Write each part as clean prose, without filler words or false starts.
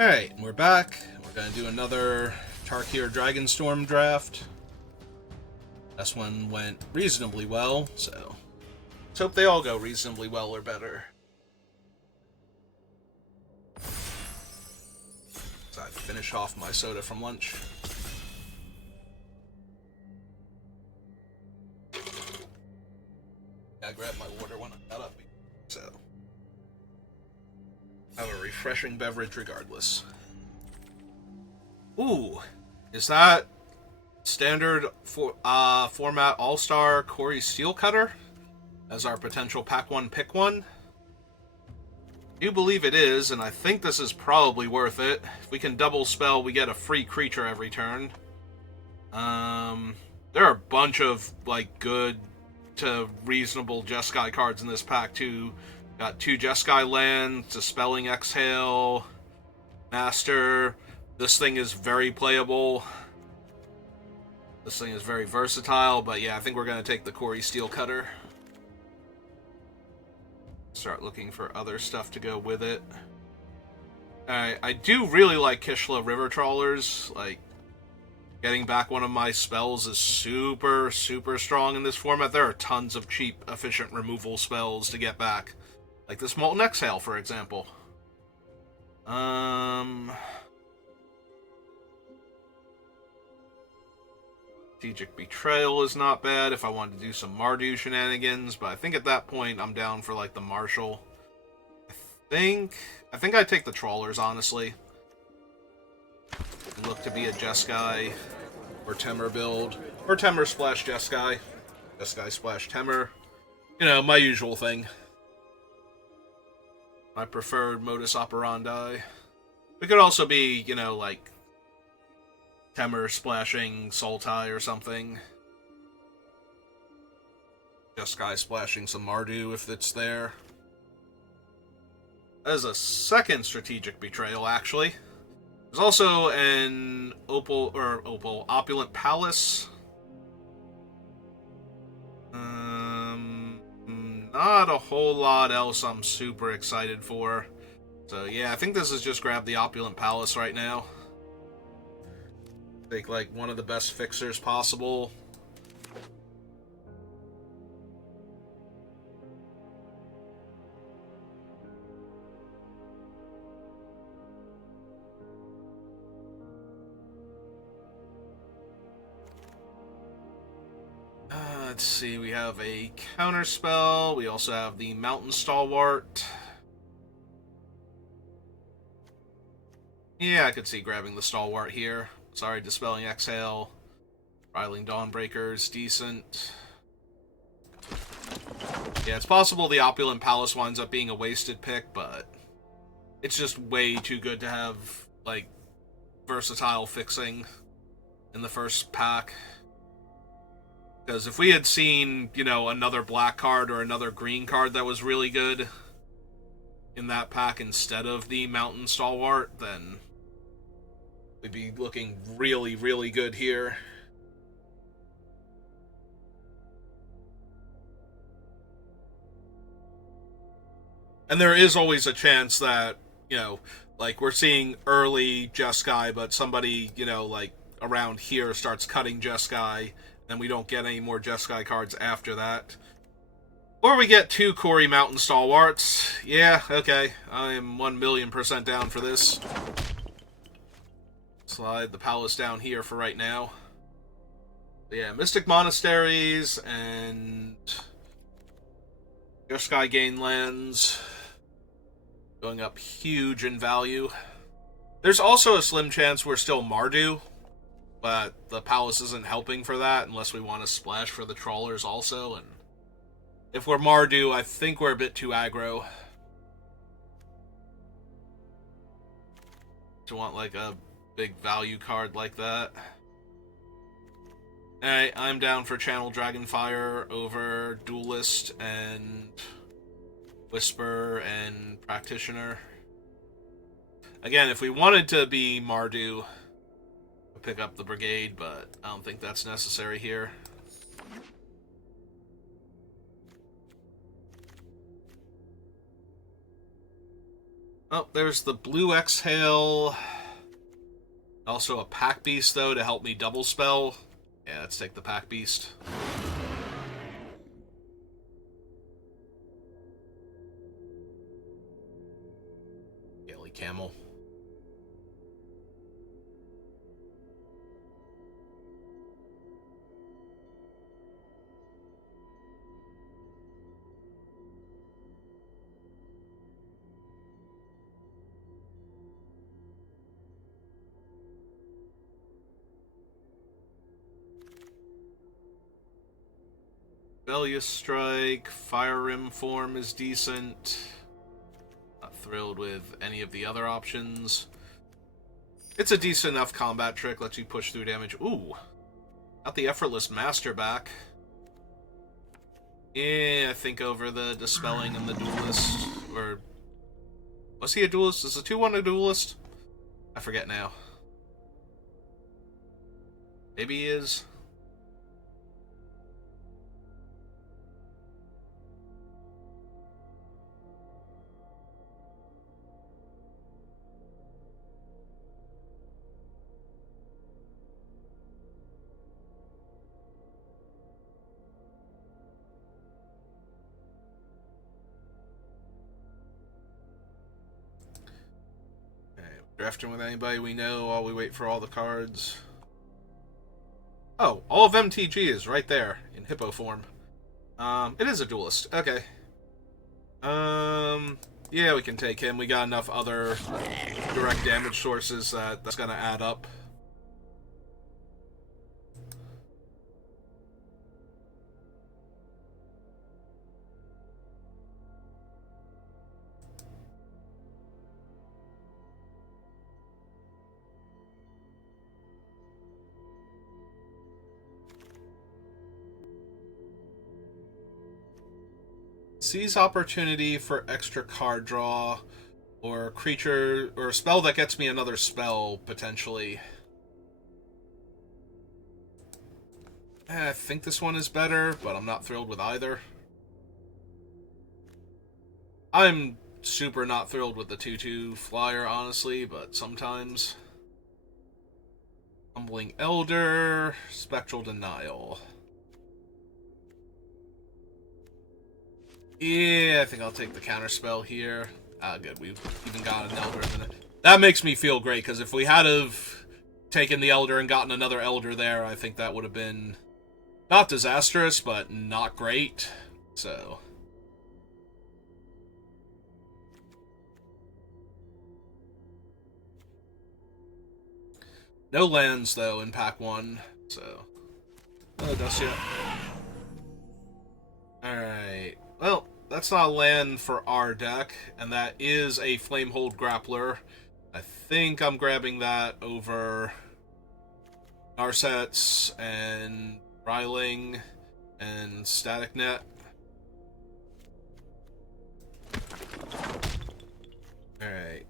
Alright, we're back. We're going to do another Tarkir Dragonstorm draft. This one went reasonably well, so let's hope they all go reasonably well or better. So I finish off my soda from lunch. I grabbed my water when I got up, so have a refreshing beverage regardless. Ooh, is that standard format All-Star Corey Steelcutter as our potential Pack 1 pick one? I do believe it is, and I think this is probably worth it. If we can double spell, we get a free creature every turn. There are a bunch of good to reasonable Jeskai cards in this pack too. Got 2 Jeskai lands, Dispelling Exhale, Master. This thing is very playable. This thing is very versatile, but yeah, I think we're going to take the Corey Steelcutter. Start looking for other stuff to go with it. Alright, I do really like Kishla River Trawlers. Getting back one of my spells is super, super strong in this format. There are tons of cheap, efficient removal spells to get back. Like this Molten Exhale, for example. Strategic Betrayal is not bad if I wanted to do some Mardu shenanigans, but I think at that point I'm down for the Marshal. I think I'd take the Trawlers, honestly. Look to be a Jeskai or Temur build. Or Temur splash Jeskai. Jeskai splash Temur. You know, my usual thing. My preferred modus operandi. It could also be, Temur splashing Sultai or something. Jeskai splashing some Mardu if it's there. As a second Strategic Betrayal, actually. There's also an Opulent Palace. Not a whole lot else I'm super excited for. So yeah, I think this is just grab the Opulent Palace right now. Take one of the best fixers possible. Let's see, we have a counter spell. We also have the Mountain Stalwart. Yeah, I could see grabbing the Stalwart here. Sorry, Dispelling Exhale. Riling Dawnbreaker's decent. Yeah, it's possible the Opulent Palace winds up being a wasted pick, but it's just way too good to have, versatile fixing in the first pack. Because if we had seen, another black card or another green card that was really good in that pack instead of the Mountain Stalwart, then we'd be looking really, really good here. And there is always a chance that, we're seeing early Jeskai, but somebody, around here starts cutting Jeskai, and we don't get any more Jeskai cards after that. Or we get 2 Corey Mountain Stalwarts. Yeah, okay. I am 1,000,000% down for this. Slide the Palace down here for right now. But yeah, Mystic Monasteries and Jeskai Gain lands going up huge in value. There's also a slim chance we're still Mardu, but the Palace isn't helping for that unless we want to splash for the Trawlers also, and if we're Mardu, I think we're a bit too aggro to want a big value card like that. Alright, I'm down for Channel Dragonfire over Duelist and Whisper and Practitioner. Again, if we wanted to be Mardu, I'd pick up the Brigade, but I don't think that's necessary here. Oh, there's the blue exhale. Also a pack beast, though, to help me double spell. Yeah, let's take the pack beast. Gaily Camel. Rebellious Strike, Fire Rim form is decent. Not thrilled with any of the other options. It's a decent enough combat trick, lets you push through damage. Ooh, got the Effortless Master back. Yeah, I think over the Dispelling and the Duelist. Or, was he a Duelist? Is the 2-1 a Duelist? I forget now. Maybe he is. Drafting with anybody we know while we wait for all the cards. Oh, all of MTG is right there in hippo form. It is a duelist. Okay. Yeah, we can take him. We got enough other direct damage sources that's gonna add up. Seize opportunity for extra card draw, or creature, or a spell that gets me another spell, potentially. I think this one is better, but I'm not thrilled with either. I'm super not thrilled with the 2/2 flyer, honestly, but sometimes. Humbling Elder, Spectral Denial. Yeah, I think I'll take the counterspell here. Ah, good. We've even got an Elder in it. That makes me feel great, because if we had have taken the Elder and gotten another Elder there, I think that would have been not disastrous, but not great. So. No lands, though, in pack 1, so. Oh, does yet. Alright. Well, that's not a land for our deck, and that is a Flamehold Grappler. I think I'm grabbing that over Narsets and Ryling and Static Net. Alright.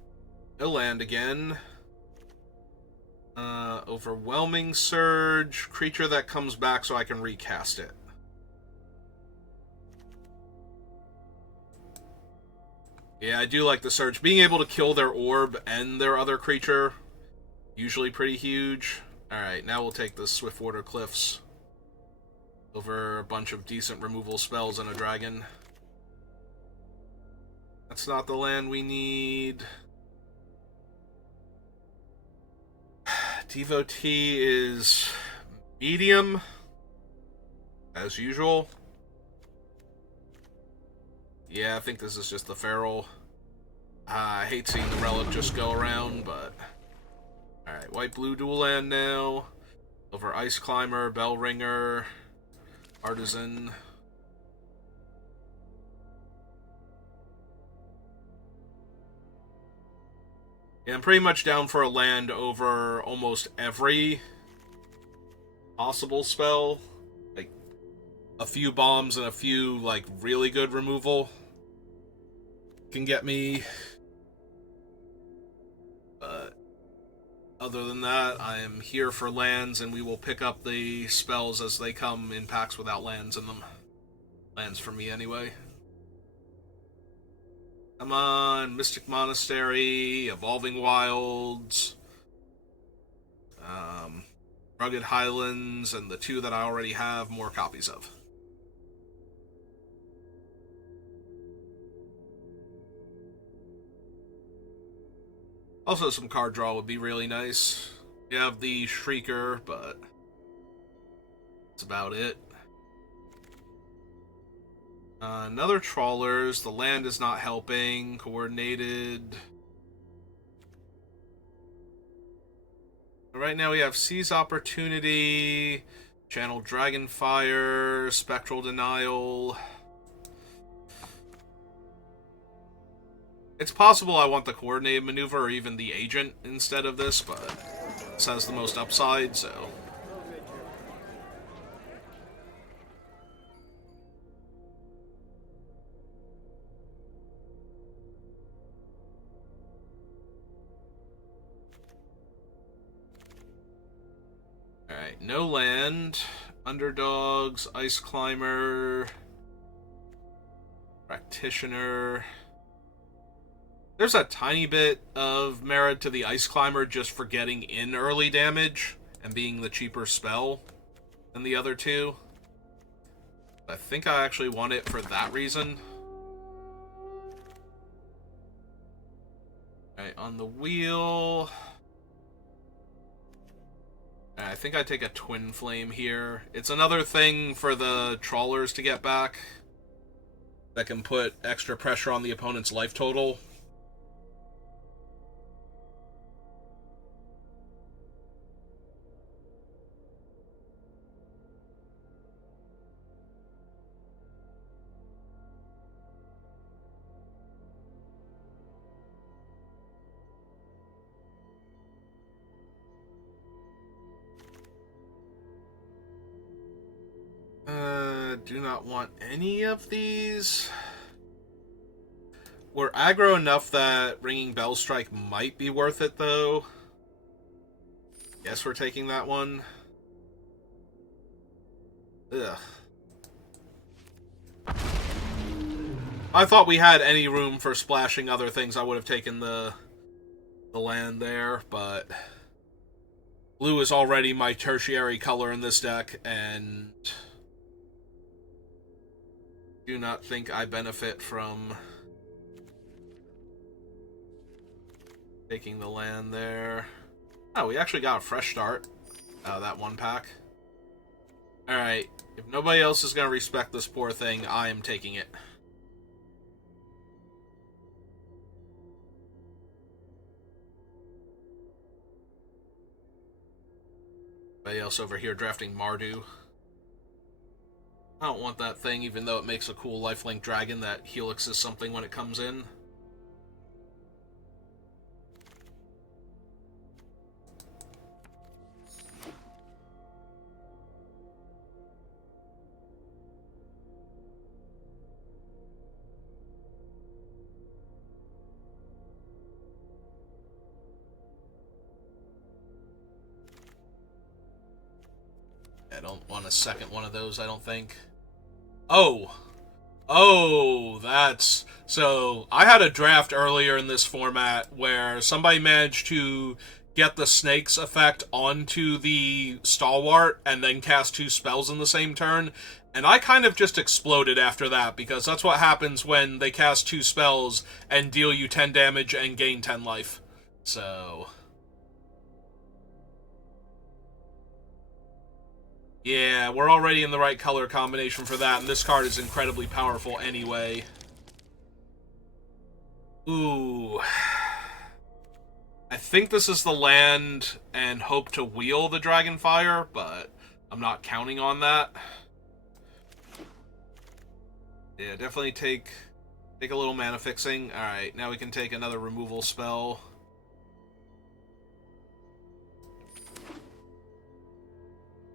No land again. Overwhelming Surge. Creature that comes back so I can recast it. Yeah, I do like the Surge. Being able to kill their orb and their other creature, usually pretty huge. Alright, now we'll take the Swiftwater Cliffs over a bunch of decent removal spells and a dragon. That's not the land we need. Devotee is medium, as usual. Yeah, I think this is just the feral. I hate seeing the relic just go around, but... Alright, white-blue dual land now. Over Ice Climber, Bell Ringer, Artisan. Yeah, I'm pretty much down for a land over almost every possible spell. Like, a few bombs and a few, like, really good removal can get me. But other than that, I am here for lands, and we will pick up the spells as they come in packs without lands in them. Lands for me, anyway. Come on, Mystic Monastery, Evolving Wilds, Rugged Highlands, and the two that I already have more copies of. Also, some card draw would be really nice. You have the Shrieker, but that's about it. Another Trawlers. The land is not helping. Coordinated. Right now we have Seize Opportunity, Channel Dragonfire, Spectral Denial. It's possible I want the Coordinated Maneuver or even the Agent instead of this, but this has the most upside, so... Alright, no land. Underdogs, Ice Climber, Practitioner. There's a tiny bit of merit to the Ice Climber just for getting in early damage and being the cheaper spell than the other two. I think I actually want it for that reason. Alright, on the wheel... I think I take a Twin Flame here. It's another thing for the Trawlers to get back that can put extra pressure on the opponent's life total. Do not want any of these. We're aggro enough that Ringing Bell Strike might be worth it, though. Guess we're taking that one. Ugh. I thought we had any room for splashing other things. I would have taken the land there, but blue is already my tertiary color in this deck, and do not think I benefit from taking the land there. Oh, we actually got a fresh start out of that one pack. Alright, if nobody else is going to respect this poor thing, I am taking it. Anybody else over here drafting Mardu? I don't want that thing, even though it makes a cool lifelink dragon that helixes something when it comes in. I don't want a second one of those, I don't think. Oh, that's... So, I had a draft earlier in this format where somebody managed to get the Snake's effect onto the Stalwart and then cast two spells in the same turn, and I kind of just exploded after that, because that's what happens when they cast two spells and deal you 10 damage and gain 10 life. So... yeah, we're already in the right color combination for that, and this card is incredibly powerful anyway. Ooh. I think this is the land and hope to wheel the Dragonfire, but I'm not counting on that. Yeah, definitely take a little mana fixing. Alright, now we can take another removal spell.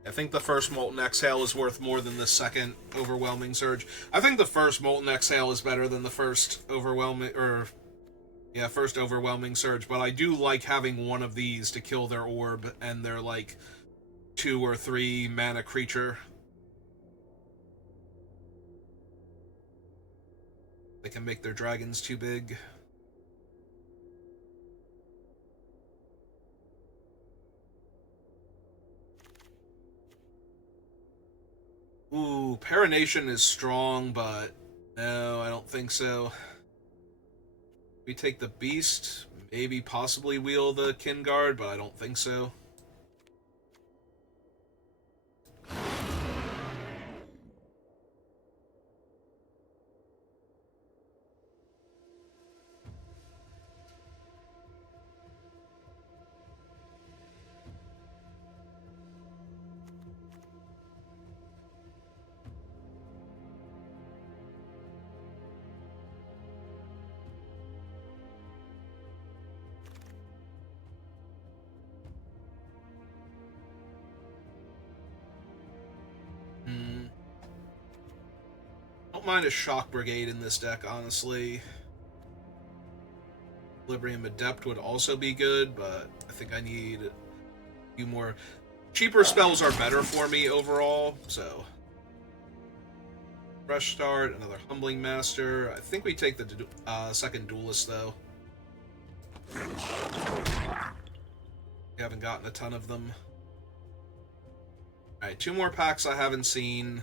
I think the first Molten Exhale is worth more than the second Overwhelming Surge. I think the first Molten Exhale is better than the first Overwhelming Surge, but I do like having one of these to kill their orb and their, like, 2 or 3 mana creature. They can make their dragons too big. Ooh, Paranation is strong, but no, I don't think so. We take the Beast, maybe possibly wheel the Kin Guard, but I don't think so. Don't mind a Shock Brigade in this deck, honestly. Equilibrium Adept would also be good, but I think I need a few more. Cheaper spells are better for me overall, so. Fresh Start, another Humbling Master. I think we take the second Duelist, though. We haven't gotten a ton of them. Alright, 2 more packs I haven't seen.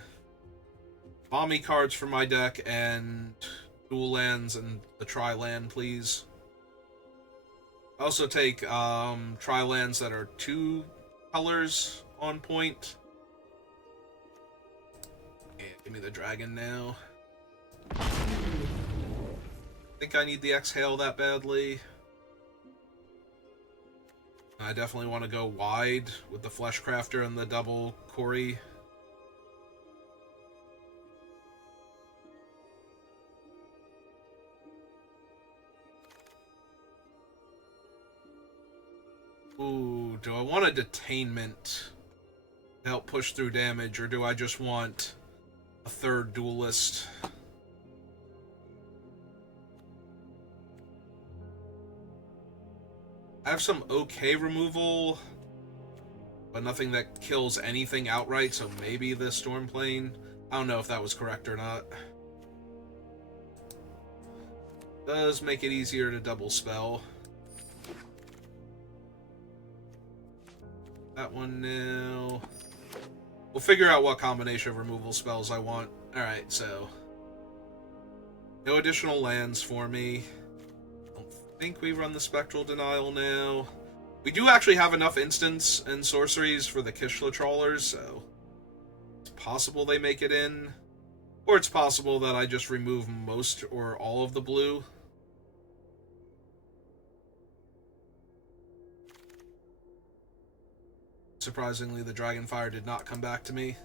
Bomby cards for my deck, and dual lands and the tri-land, please. I also take tri-lands that are 2 colors on point. Yeah, give me the dragon now. I think I need the Exhale that badly. I definitely want to go wide with the Fleshcrafter and the double Quarry. Ooh, do I want a Detainment to help push through damage, or do I just want a 3rd Duelist? I have some okay removal, but nothing that kills anything outright, so maybe the Stormplane. I don't know if that was correct or not. Does make it easier to double spell. That one now. We'll figure out what combination of removal spells I want. Alright, so. No additional lands for me. Don't think we run the Spectral Denial now. We do actually have enough instants and sorceries for the Kishla Trawlers, so it's possible they make it in. Or it's possible that I just remove most or all of the blue. Surprisingly, the Dragonfire did not come back to me.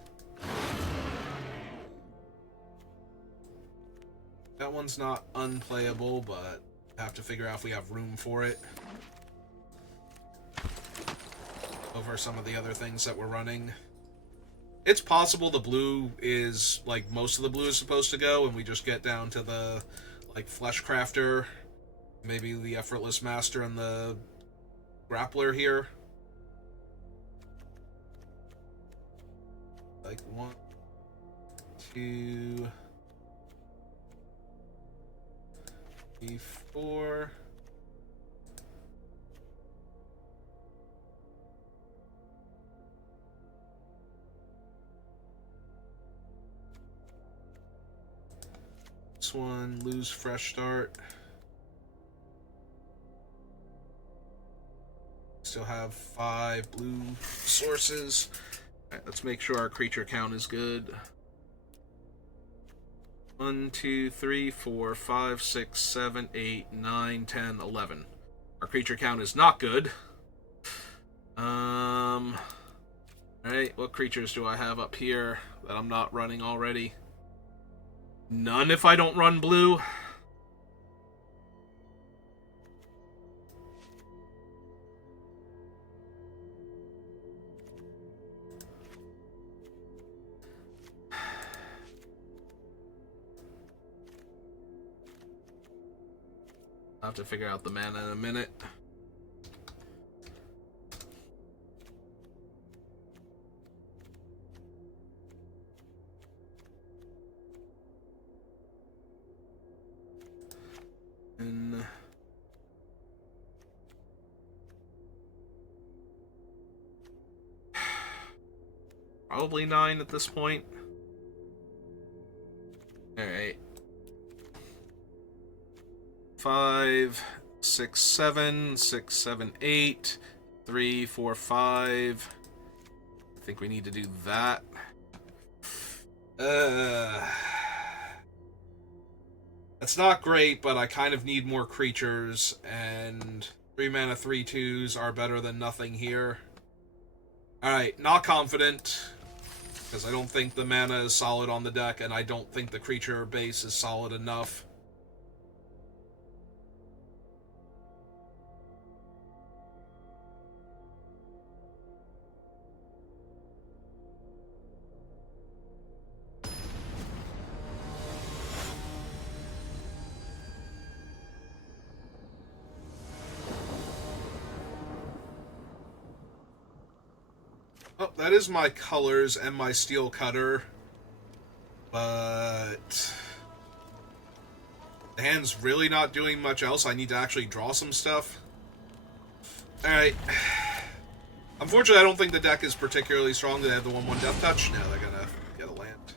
That one's not unplayable, but I have to figure out if we have room for it. Over some of the other things that we're running. It's possible the blue is, like, most of the blue is supposed to go, and we just get down to the, like, Fleshcrafter, maybe the Effortless Master and the Grappler here. Like, 1, 2, 3, 4. This one, lose Fresh Start. Still have 5 blue sources. Alright, let's make sure our creature count is good. 1, 2, 3, 4, 5, 6, 7, 8, 9, 10, 11. Our creature count is not good. Alright, what creatures do I have up here that I'm not running already? None if I don't run blue. I'll have to figure out the mana in a minute. probably 9 at this point. Alright. 5, 6, 7, 6, 7, 8, 3, 4, 5. I think we need to do that. That's not great, but I kind of need more creatures, and 3 mana 3/2s are better than nothing here. Alright, not confident, because I don't think the mana is solid on the deck, and I don't think the creature base is solid enough. Oh, that is my colors and my steel cutter. But the hand's really not doing much else. I need to actually draw some stuff. Alright. Unfortunately, I don't think the deck is particularly strong. They have the 1/1 Death Touch. Now they're gonna get a land.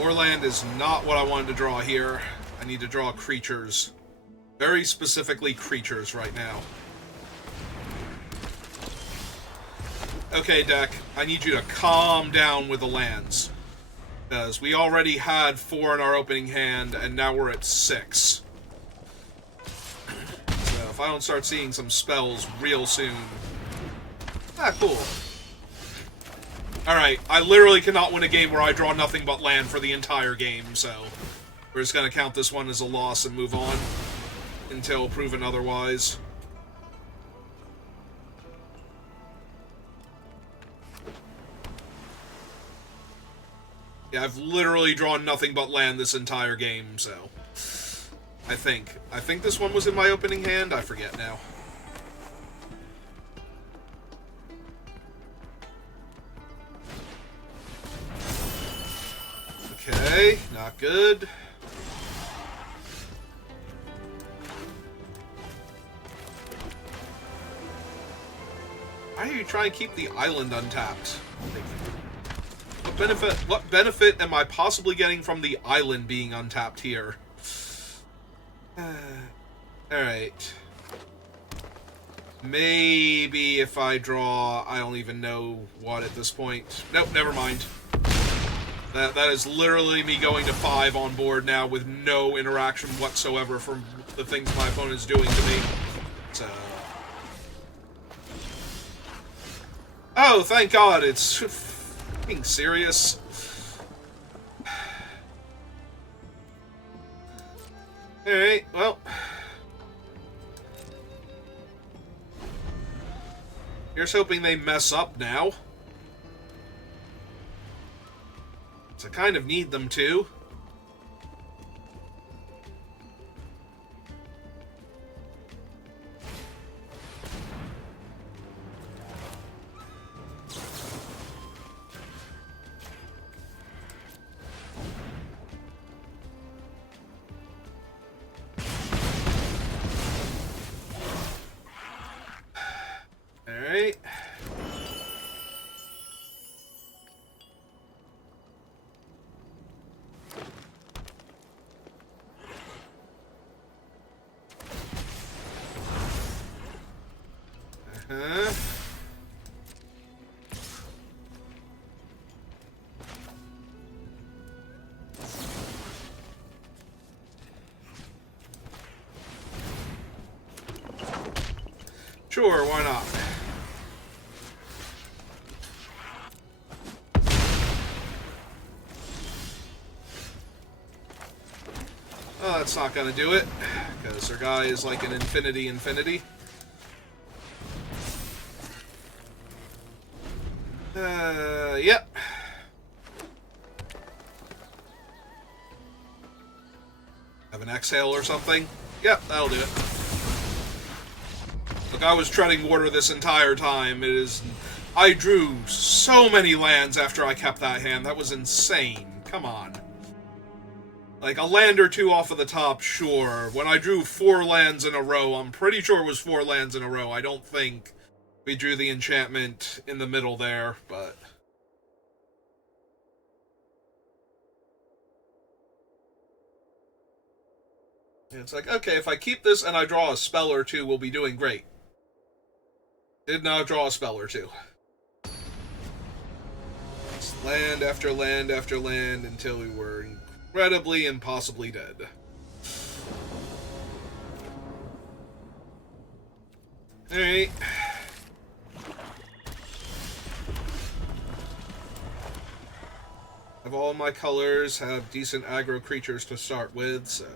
Or land is not what I wanted to draw here. I need to draw creatures. Very specifically creatures right now. Okay, deck, I need you to calm down with the lands. Because we already had 4 in our opening hand, and now we're at 6. So if I don't start seeing some spells real soon... Ah, cool. Alright, I literally cannot win a game where I draw nothing but land for the entire game, so... we're just gonna count this one as a loss and move on. Until proven otherwise. Yeah, I've literally drawn nothing but land this entire game, so... I think this one was in my opening hand? I forget now. Okay, not good. Why are you trying to keep the island untapped? What benefit am I possibly getting from the island being untapped here? Alright. Maybe if I draw, I don't even know what at this point. Nope, never mind. That is literally me going to 5 on board now with no interaction whatsoever from the things my opponent's doing to me. So... oh, thank God, it's fucking serious. Alright, well. Here's hoping they mess up now. So I kind of need them to. Alright. Sure, why not? Well, that's not gonna do it, because their guy is like an infinity. Yep. Have an exhale or something? Yep, that'll do it. Look, I was treading water this entire time. I drew so many lands after I kept that hand. That was insane. Come on. Like, a land or two off of the top, sure. When I drew 4 lands in a row, I'm pretty sure it was 4 lands in a row. I don't think We drew the enchantment in the middle there, but... It's like, okay, if I keep this and I draw a spell or two, we'll be doing great. Did not draw a spell or two. It's land after land after land until we were incredibly impossibly dead. Alright. Have all my colors, have decent aggro creatures to start with, so...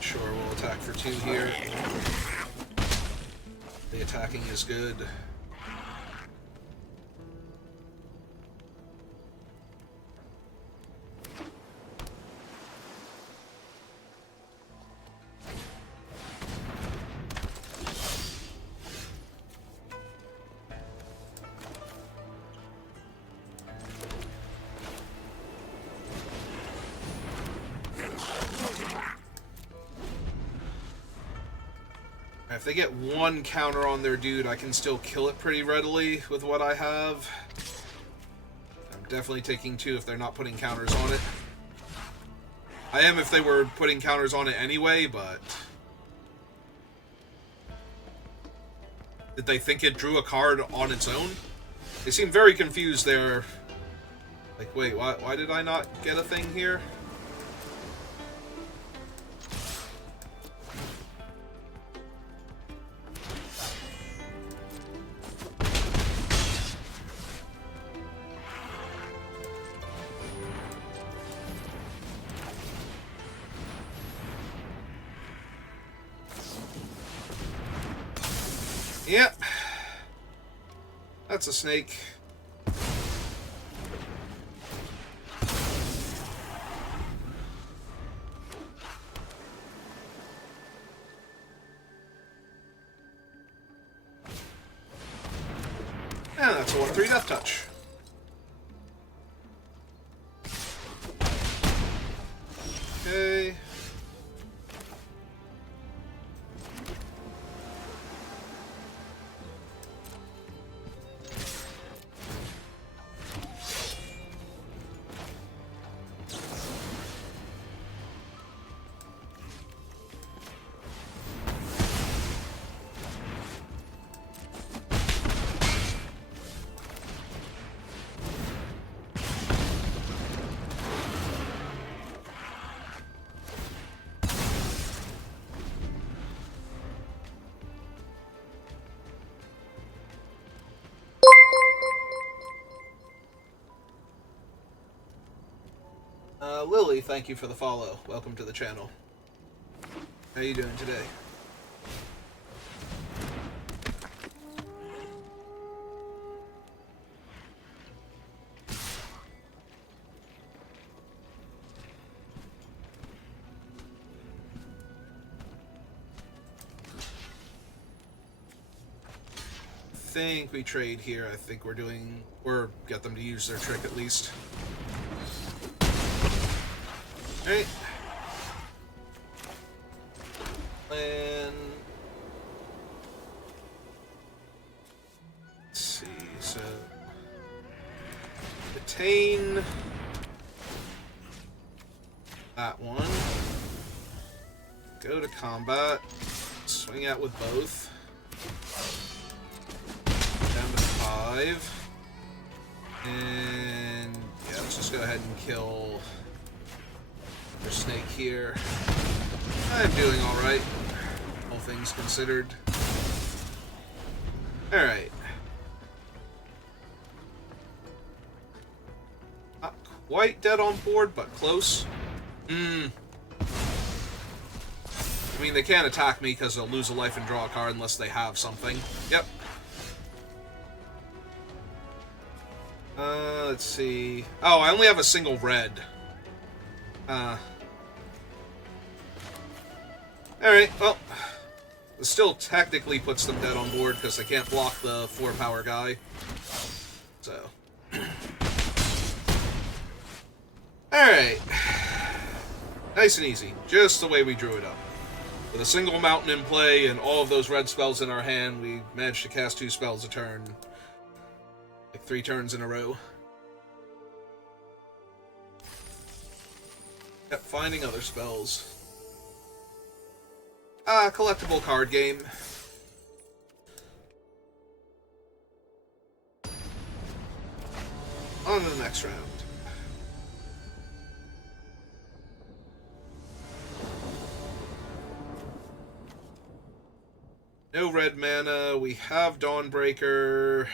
Sure, we'll attack for 2 here. The attacking is good. If they get 1 counter on their dude, I can still kill it pretty readily with what I have. I'm definitely taking 2 if they're not putting counters on it. I am if they were putting counters on it anyway, but... Did they think it drew a card on its own? They seem very confused there. Like, wait, why did I not get a thing here? Yep. That's a snake. And that's a 1/3 death touch. Okay. Lily, thank you for the follow. Welcome to the channel. How you doing today? I think we trade here. I think we're doing... or get them to use their trick at least. Alright. And... let's see, so... Attain... that one. Go to combat. Swing out with both. Down to 5. And... yeah, let's just go ahead and kill... their snake here. I'm doing alright, all things considered. Alright. Not quite dead on board, but close. I mean, they can't attack me because they'll lose a life and draw a card unless they have something. Yep. Let's see. Oh, I only have a single red. Alright, well, it still technically puts them dead on board because they can't block the 4-power guy. So. Alright. Nice and easy. Just the way we drew it up. With a single mountain in play and all of those red spells in our hand, we managed to cast 2 spells a turn. Like 3 turns in a row. Kept finding other spells. Collectible card game. On to the next round. No red mana. We have Dawnbreaker.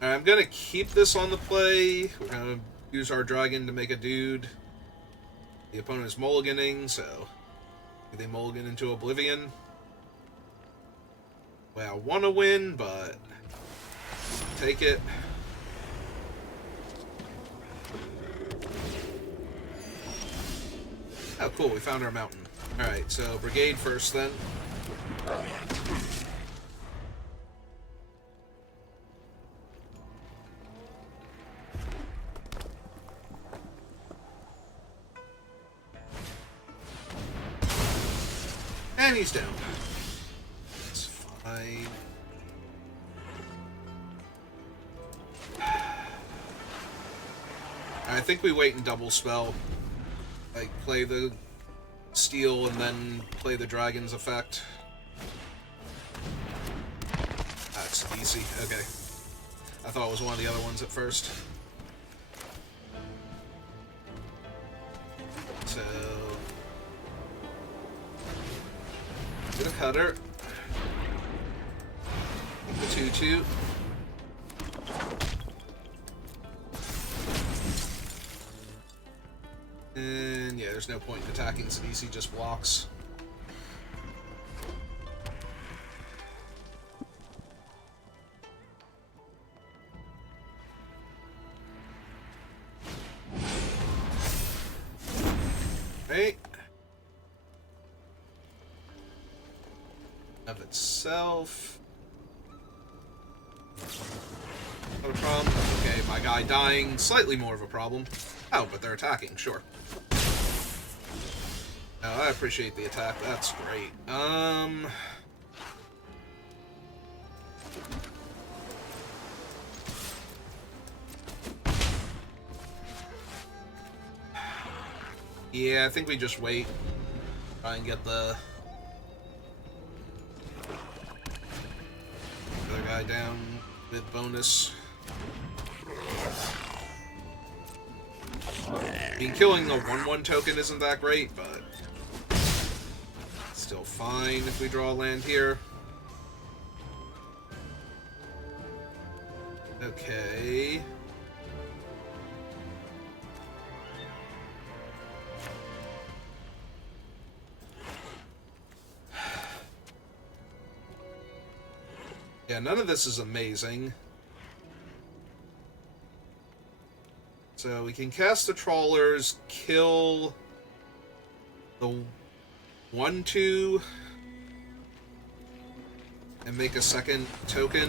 I'm going to keep this on the play. We're going to use our dragon to make a dude. The opponent is mulliganing, so they mulligan into Oblivion. Well, I want to win, but take it. Oh, cool, we found our mountain. Alright, so Brigade first, then. And he's down. That's fine. I think we wait and double spell. Like, play the steel and then play the dragon's effect. That's easy. Okay. I thought it was one of the other ones at first. So... Get a cutter. The 2/2. And yeah, there's no point in attacking, so DC just blocks. Right. Of itself. Not a problem. Okay, my guy dying, slightly more of a problem. Oh, but they're attacking, sure. Oh, I appreciate the attack. That's great. Yeah, I think we just wait. Try and get the other guy down with bonus. I mean, killing the 1/1 token isn't that great, but still fine if we draw a land here. Okay. Yeah, none of this is amazing. So we can cast the trawlers, kill the 1/2, and make a second token.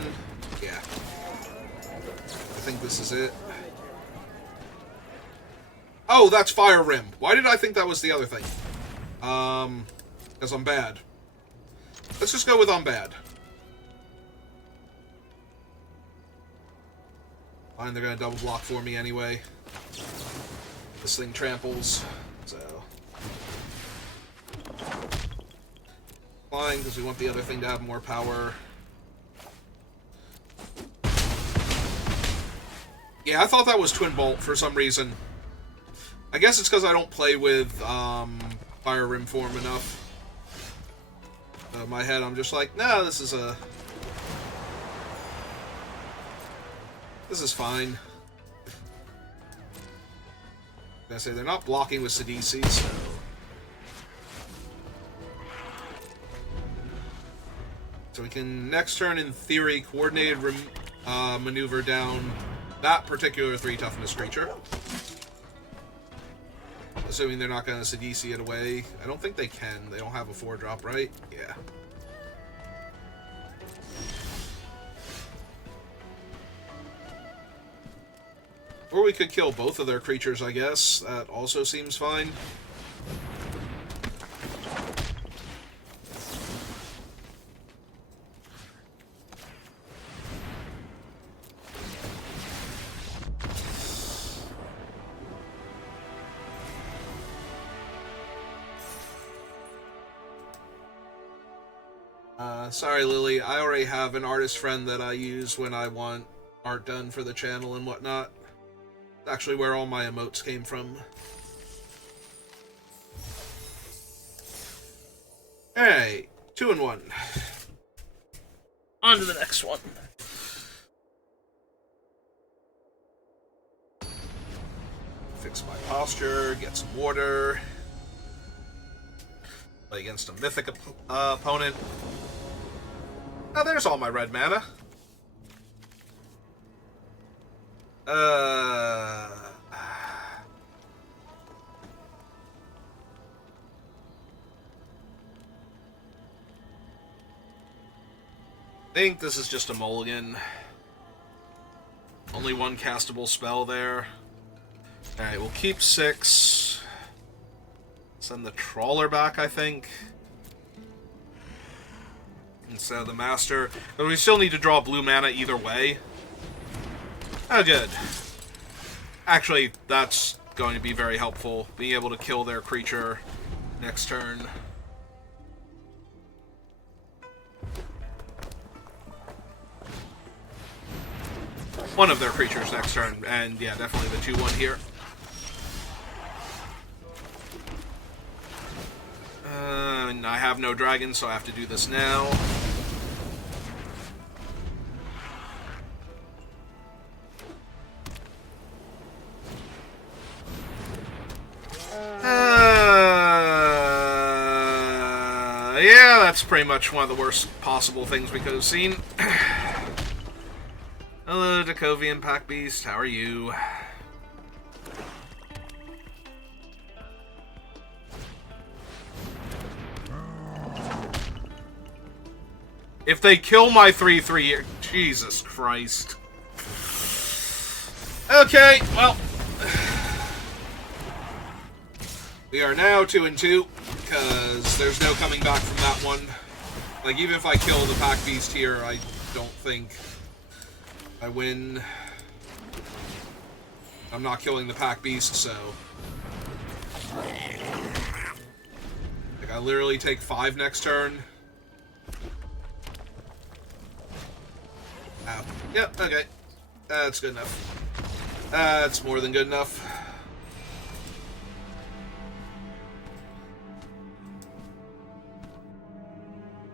Yeah. I think this is it. Oh, that's Fire Rim. Why did I think that was the other thing? Because I'm bad. Let's just go with I'm bad. Fine, they're gonna double block for me anyway. This thing tramples, so... Fine, because we want the other thing to have more power. Yeah, I thought that was Twin Bolt for some reason. I guess it's because I don't play with Fire Rim form enough. In my head, I'm just like, nah, this is a... This is fine. I say they're not blocking with Sidisi, so... So we can, next turn, in theory, coordinated maneuver down that particular 3 toughness creature. Assuming they're not going to Sidisi it away. I don't think they can. They don't have a 4-drop, right? Yeah. Or we could kill both of their creatures, I guess. That also seems fine. Sorry, Lily. I already have an artist friend that I use when I want art done for the channel and whatnot. It's actually where all my emotes came from. Alright, 2 and 1. On to the next one. Fix my posture, get some water. Play against a mythic opponent. Oh, there's all my red mana. I think this is just a mulligan. Only one castable spell there. Alright, we'll keep 6. Send the Trawler back, I think. Instead of the Master. But we still need to draw blue mana either way. Oh, good. Actually, that's going to be very helpful. Being able to kill their creature next turn. One of their creatures next turn. And yeah, definitely the 2-1 here. And I have no dragon, so I have to do this now. Yeah, that's pretty much one of the worst possible things we could have seen. Hello, Dakovian Pack Beast. How are you? If they kill my 3/3, Jesus Christ. Okay, well, we are now 2 and 2 because there's no coming back from that one. Like, even if I kill the Pack Beast here, I don't think I win. I'm not killing the Pack Beast, so like, I literally take 5 next turn. Ow. Yep, okay. That's good enough. That's more than good enough.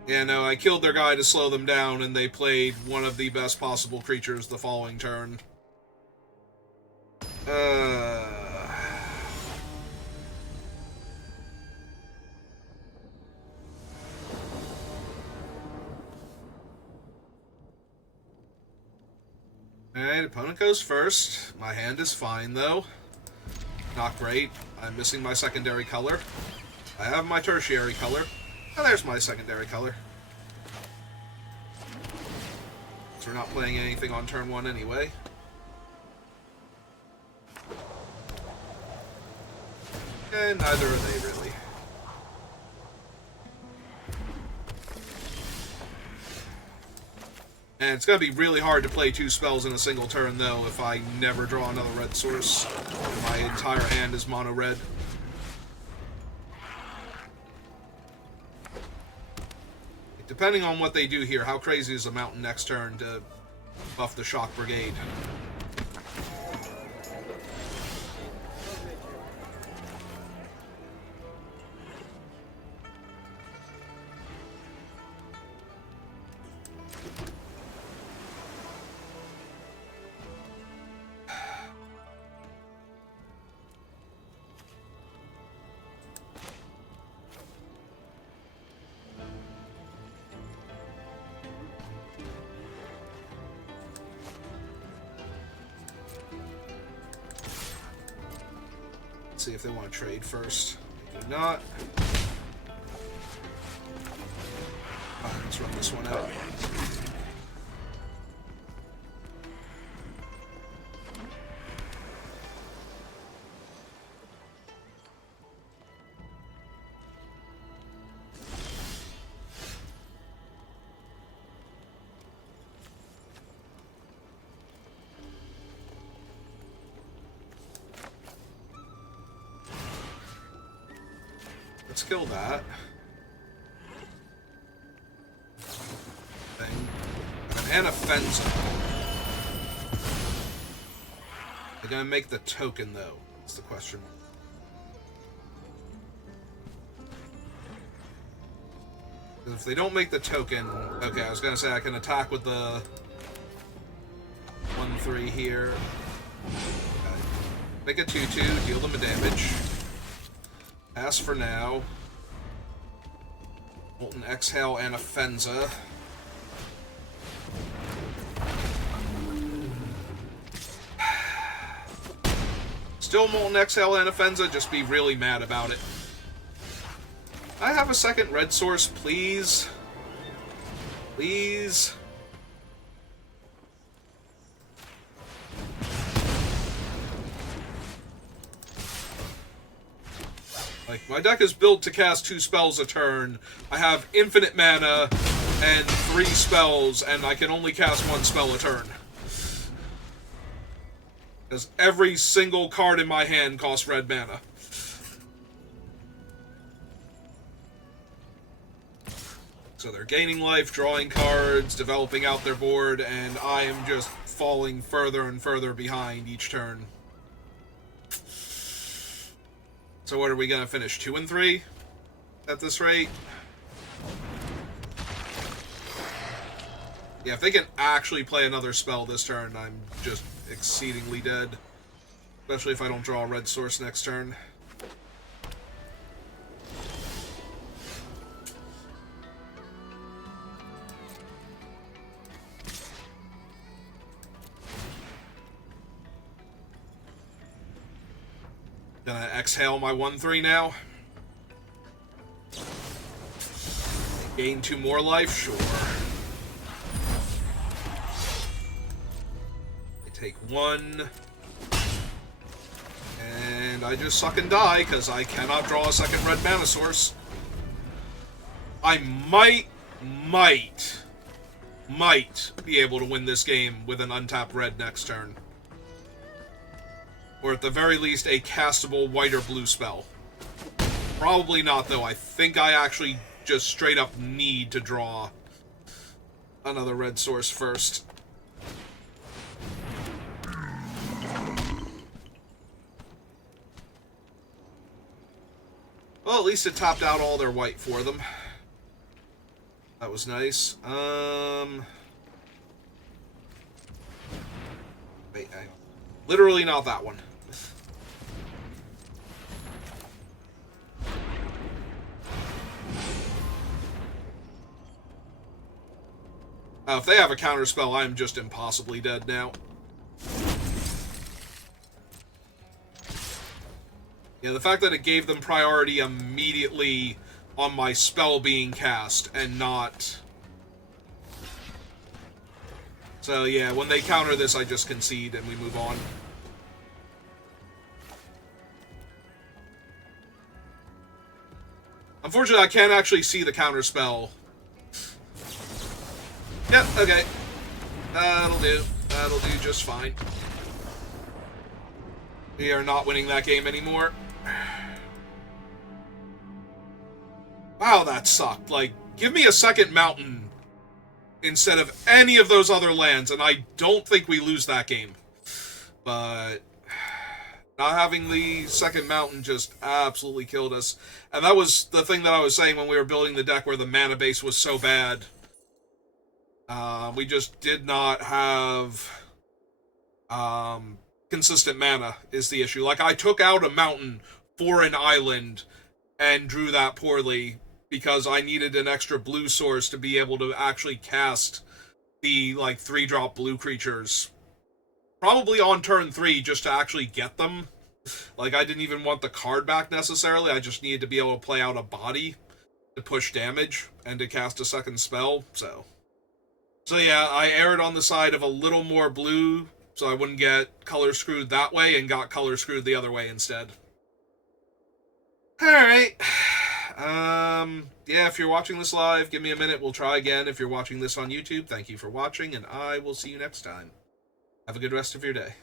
Yeah, no, I killed their guy to slow them down, and they played one of the best possible creatures the following turn. Alright, opponent goes first. My hand is fine, though. Not great. I'm missing my secondary color. I have my tertiary color. And there's my secondary color. So we're not playing anything on turn 1 anyway. And neither are they, really. And it's going to be really hard to play 2 spells in a single turn, though, if I never draw another red source. And my entire hand is mono red. Depending on what they do here, how crazy is a mountain next turn to buff the Shock Brigade? See if they want to trade first. They do not. Alright, let's run this one out. kill that. Thing. And a fence. They're gonna make the token, though. That's the question. If they don't make the token... Okay, I was gonna say I can attack with the 1-3 here. Okay. Make a 2-2, deal them a damage. Pass for now. Molten Exhale and Offenza. Still Molten Exhale and Offenza, just be really mad about it. I have a second red source, please. Please. Like, my deck is built to cast 2 spells a turn. I have infinite mana and 3 spells, and I can only cast 1 spell a turn. Because every single card in my hand costs red mana. So they're gaining life, drawing cards, developing out their board, and I am just falling further and further behind each turn. So what are we going to finish? 2 and 3 at this rate? Yeah, if they can actually play another spell this turn, I'm just exceedingly dead. Especially if I don't draw a red source next turn. Gonna exhale my 1-3 now. Gain 2 more life? Sure. I take 1. And I just suck and die, because I cannot draw a second red mana source. I might be able to win this game with an untapped red next turn. Or at the very least, a castable white or blue spell. Probably not, though. I think I actually just straight up need to draw another red source first. Well, at least it topped out all their white for them. That was nice. Wait, literally not that one. If they have a counterspell, I'm just impossibly dead now. Yeah, the fact that it gave them priority immediately on my spell being cast and not... So yeah, when they counter this, I just concede and we move on. Unfortunately, I can't actually see the counterspell. Yep, okay. That'll do. That'll do just fine. We are not winning that game anymore. Wow, that sucked. Like, give me a second mountain instead of any of those other lands, and I don't think we lose that game. But not having the second mountain just absolutely killed us. And that was the thing that I was saying when we were building the deck where the mana base was so bad. We just did not have consistent mana is the issue. Like, I took out a mountain for an island and drew that poorly because I needed an extra blue source to be able to actually cast the, like, 3-drop blue creatures. Probably on turn 3 just to actually get them. Like, I didn't even want the card back necessarily. I just needed to be able to play out a body to push damage and to cast a second spell, so yeah, I erred on the side of a little more blue so I wouldn't get color screwed that way and got color screwed the other way instead. Alright. Yeah, if you're watching this live, give me a minute, we'll try again. If you're watching this on YouTube, thank you for watching, and I will see you next time. Have a good rest of your day.